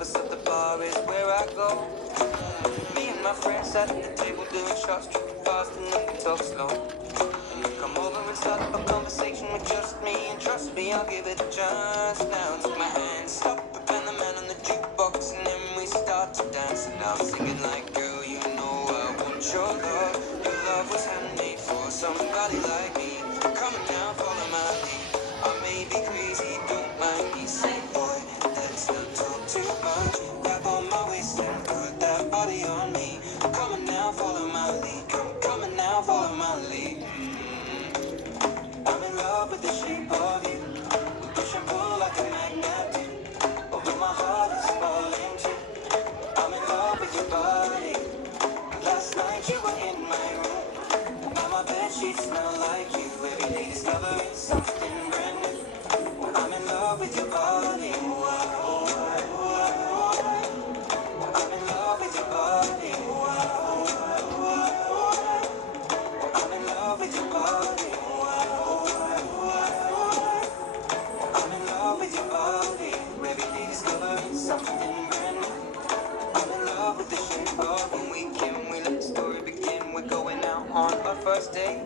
tapas at the bar is where I go. Me and my friends sat at the table doing shots, tripping fast and then we talk slow. And you come over and start up a conversation with just me, and trust me, I'll give it a chance. Now take my hand, stop it, and the man on the jukebox, and then we start to dance. And I'm singing like, girl, you know I want your love. Your love was handmade for somebody like me. Come on now, follow my lead. I may be crazy, don't mind me. Say, boy, let's not talk too much. Grab on my waist and put that body on me. Come on now, follow my lead. Come on now, follow my lead. I'm in love with the shape of you. We push and pull like a magnet do. Although my heart is falling too. I'm in love with your body. Last night you were in my room. Now my bedsheets smell like you. Every day discovering something brand new. I'm in love with your body. I'm in love with your body. I'm in love with your body. I'm in love with your body. Every day discovering something brand new. I'm in love with the shape of when we let the story begin. We're going out on our first date.